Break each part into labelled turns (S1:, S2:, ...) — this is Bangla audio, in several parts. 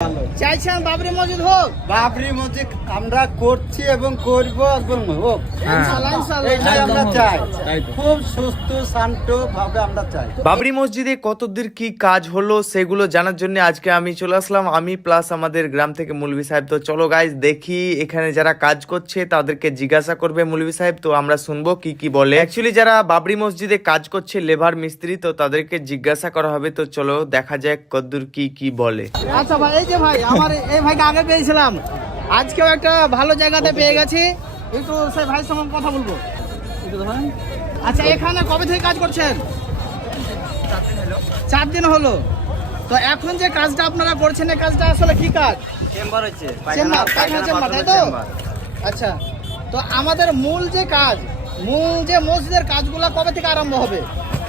S1: চাইছেন বাবরি মসজিদ হোক?
S2: বাবরি মসজিদ আমরা করছি এবং করব এবং হোক,
S1: ইনশাআল্লাহ, ইনশাআল্লাহ।
S2: এইটাই আমরা চাই। খুব সুস্থ শান্ত ভাবে আমরা চাই।
S3: বাবরি মসজিদে কতদূর কি কাজ হলো সেগুলো জানার জন্য আজকে আমি চলে আসলাম, আমি প্লাস আমাদের গ্রাম থেকে মৌলভী সাহেব। তো চলো গাইজ দেখি এখানে যারা কাজ করছে তাদেরকে জিজ্ঞাসা করবে মৌলভী সাহেব, তো আমরা শুনবো কি কি বলে। অ্যাকচুয়ালি যারা বাবরি মসজিদে কাজ করছে লেবার মিস্ত্রি, তো তাদেরকে জিজ্ঞাসা করা হবে। তো চলো দেখা যাক কতদূর কি কি বলে।
S1: আচ্ছা ভাই, এই যে ভাই আমার এই ভাইকে আগে পেয়েছিলাম, আজকেও একটা ভালো জায়গাতে পেয়ে গেছি, একটু সেই ভাইয়ের সঙ্গে কথা বলবো। আচ্ছা, এখানে কবে থেকে কাজ করছেন? 4 দিন হলো। তো এখন যে কাজটা আপনারা করছেন, এই কাজটা আসলে কি কাজ?
S2: চেম্বার হচ্ছে,
S1: চেম্বার, পায়খানা চেম্বার, তাই তো? আচ্ছা, তো আমাদের মূল যে কাজ, মূল যে মসজিদের কাজগুলো কবে থেকে আরম্ভ হবে?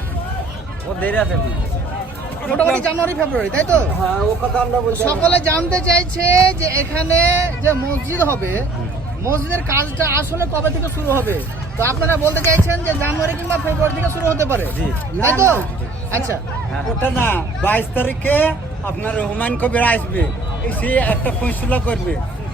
S2: ও দেরি আছে,
S1: মোটামুটি জানুয়ারি ফেব্রুয়ারি, তাই তো?
S2: হ্যাঁ, ও কথা আমরা বলছি।
S1: সকলে জানতে চাইছে যে এখানে যে মসজিদ হবে, মসজিদের কাজটা আসলে কবে থেকে শুরু হবে? তো আপনারা বলতে চাইছেন যে জানুয়ারি কিংবা ফেব্রুয়ারি থেকে শুরু হতে পারে, তাই তো? আচ্ছা,
S2: ওটা না, 22 তারিখে আপনার হুমায়ুন কবির আসবে, এসে একটা ফয়সলা করবে,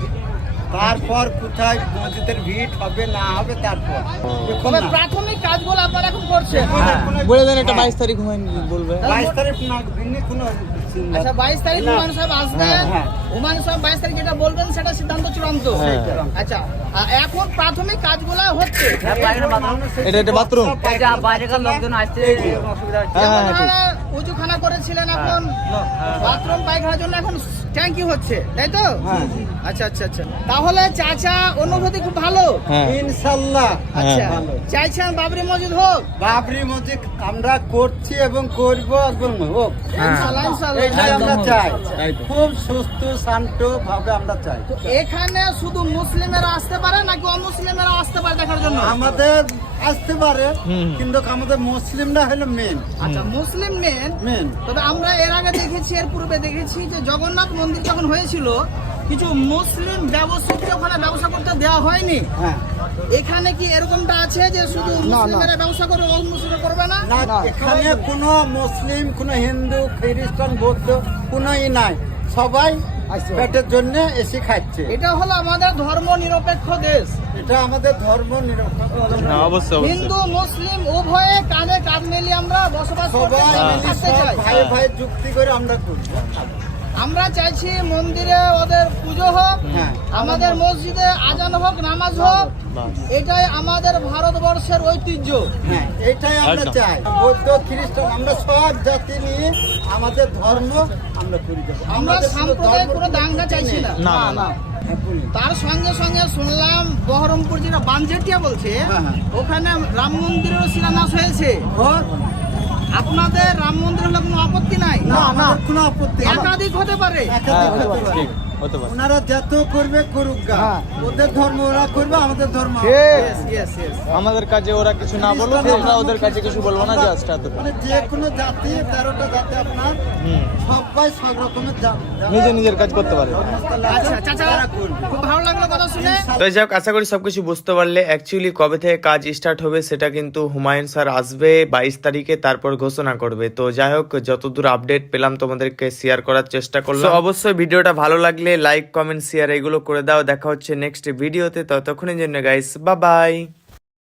S2: তারপর কোথায় মসজিদের ভিড় হবে না হবে তারপর। এখন
S1: তবে
S2: না,
S1: প্রাথমিক কাজগুলো আপনারা এখন করছেন।
S3: বলে দেন এটা 22 তারিখ বলবে।
S2: 22 তারিখ না, ভিন্ন কোনো চিন্তা।
S1: আচ্ছা, 22 তারিখ হুমায়ুন সাহেব আসবেন।
S2: হ্যাঁ।
S1: হুমায়ুন সাহেব 22 তারিখ যেটা বলবেন সেটা সিদ্ধান্ত চূড়ান্ত। আচ্ছা, এখন প্রাথমিক কাজগুলো হচ্ছে,
S3: এটা বাথরুম,
S2: বাইরেকার লোকজন আসছে, অসুবিধা হচ্ছে।
S1: আপনারা উজুখানা করেছিলেন, এখন বাথরুম পায়খানার জন্য এখন ট্যাঙ্কি হচ্ছে, তাই তো? আচ্ছা আচ্ছা আচ্ছা, তাহলে চাচা অনুভূতি খুব ভালো,
S2: ইনশাআল্লাহ।
S1: আচ্ছা, চাইছেন বাবরি মসজিদ হোক?
S2: বাবরি মসজিদ আমরা করছি এবং করব এবং হোক,
S1: ইনশাআল্লাহ, ইনশাআল্লাহ।
S2: এইটাই আমরা চাই। খুব সুস্থ শান্ত ভাবে আমরা চাই।
S1: তো এখানে শুধু মুসলিমেরা আসতে পারে নাকি অমুসলিমেরা আসতে পারে দেখার জন্য?
S2: আমাদের আসতে পারে, কিন্তু আমাদের মুসলিমরা হলো মেন।
S1: আচ্ছা, মুসলিম মেন। তবে আমরা এর আগে দেখেছি, এর পূর্বে দেখেছি যে জগন্নাথ মন্দির যখন হয়েছিল, কিছু মুসলিম ব্যবসায়ীকে ওখানে ব্যবসা করতে দেওয়া হয়নি।
S2: হ্যাঁ,
S1: এখানে কি এরকমটা আছে যে শুধু মুসলিমেরা ব্যবসা করবে, অমুসলিমরা করবে না?
S2: না, এখানে কোনো মুসলিম, কোনো হিন্দু, খ্রিস্টান, বৌদ্ধ কোনোই নাই, সবাই পেটের জন্য এসে খাচ্ছে।
S1: এটা হলো আমাদের ধর্ম নিরপেক্ষ দেশ।
S2: এটা আমাদের ধর্ম নিরপেক্ষ।
S3: অবশ্যই
S1: হিন্দু মুসলিম উভয়ে কাঁধে কাঁধ মিলিয়ে আমরা বসবাস করতে
S2: সবাই
S1: চাই,
S2: মিলে
S1: থাকতে
S2: সব
S1: চাই।
S2: ভাই ভাই যুক্তি করে আমরা করবো।
S1: আমরা চাইছি মন্দিরে ওদের পুজো হোক,
S2: হ্যাঁ।
S1: আমাদের মসজিদে আজান হোক, নামাজ হোক, এটাই আমাদের ভারতবর্ষের ঐতিহ্য।
S2: হ্যাঁ, এটাই আমরা চাই। বৌদ্ধ, খ্রিস্টান, আমরা সব জাতি নিয়ে আমাদের ধর্ম আমরা করে যাবো।
S1: আমরা
S2: আমাদের কোনো
S1: সাম্প্রদায়িক
S2: ধর্ম
S1: কোনো দাঙ্গা চাইছি না।
S3: না।
S2: হ্যাঁ, বলুন।
S1: তার সঙ্গে সঙ্গে শুনলাম বহরমপুর যেটা বানজেটিয়া বলছে,
S2: হ্যাঁ।
S1: ওখানে রাম মন্দিরেরও শিলান্যাস হয়েছে। আপনাদের রাম মন্দির হলে কোনো আপত্তি নাই?
S2: না, আমাদের কোনো আপত্তি নেই।
S1: একাধিক হতে পারে।
S2: একাধিক হতে পারে। ওনারা যত করবে করুক গা, ওদের ধর্ম ওরা করবে, আমাদের ধর্ম
S1: Yes, yes, yes.
S3: আমাদের কাছে ওরা কিছু না বলুক, আমরা ওদের কাছে কিছু বলবো না, জাস্ট
S2: মানে যে কোনো জাতি, 13টা জাতি আপনার সবাই সব রকমের
S3: নিজের কাজ করতে পারে।
S1: আচ্ছা চাচা, খুব ভালো লাগলো কথা শুনে।
S3: তো যাই হোক, আশা করি সবকিছু বুঝতে পারলে। অ্যাকচুয়ালি কবে থেকে কাজ স্টার্ট হবে সেটা কিন্তু হুমায়ুন স্যার আসবে 22 তারিখে, তারপর ঘোষণা করবে। তো যাই হোক, যতদূর আপডেট পেলাম তোমাদেরকে শেয়ার করার চেষ্টা করলাম। অবশ্যই ভিডিওটা ভালো লাগলে লাইক, কমেন্ট, শেয়ার এগুলো করে দাও। দেখা হচ্ছে নেক্সট ভিডিওতে, ততক্ষণের জন্য গাইস বাই বাই।